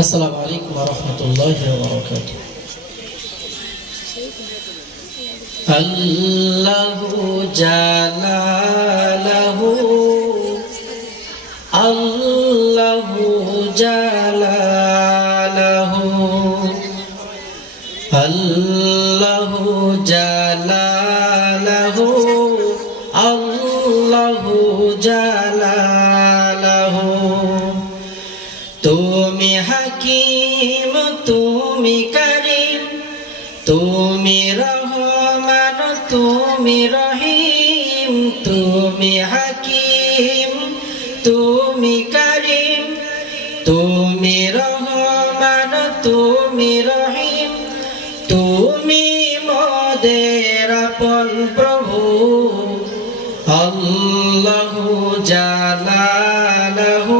আসসালামু আলাইকুম ওয়া রাহমাতুল্লাহি ওয়া বারাকাতুহু। আল্লাহু জালালাহু আল্লাহু জালালাহু আল্লাহু জালালাহু আল্লাহু জালালাহু। তুমি হাকিম, তুমি করিম, তুমি রহমান, তুমি রহিম। তুমি হাকিম, তুমি করিম, তুমি রহমান, তুমি রহিম। তুমি মোদের আপন প্রভু। আল্লাহু জালালাহু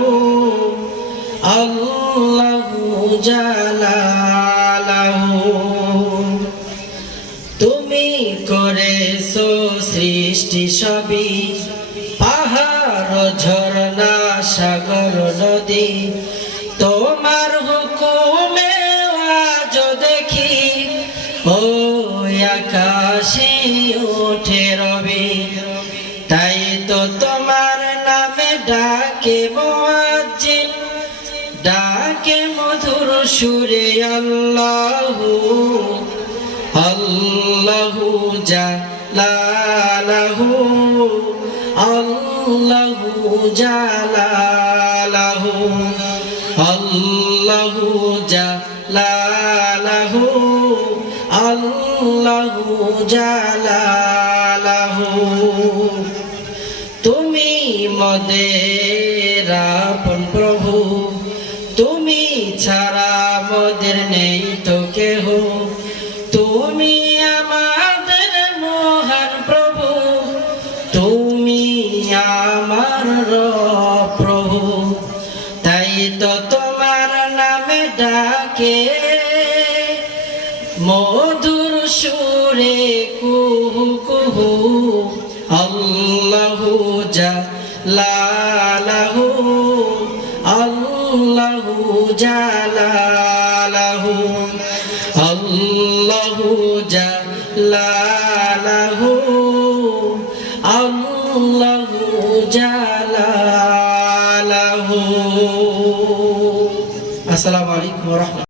আল্লাহু জালালাহু। তুমি করেছো সৃষ্টি সবই, পাহাড় ঝরনা সাগর নদী। তোমার হুকুমে আজ দেখি ওই আকাশে ওঠে রবি। তাই তো তোমার নামে ডাকে মুয়াজ্জিন, ডাকে মধুর সুরে আল্লাহু আল্লাহু জালালাহু আল্লাহু জালালাহু আল্লাহু জালালাহু আল্লাহু জালালাহু। তুমি মোদের আপন প্রভু, তুমি ছাড়া মোদের নেই তো কেহ। তুমি আমাদের মহান প্রভু, তুমি আমার প্রভু। তাই তো তোমার নামে ডাকে মধুর সুরে কুহু কুহু। আল্লাহু জালালাহু আল্লাহু জালালাহু আল্লাহু জালালাহু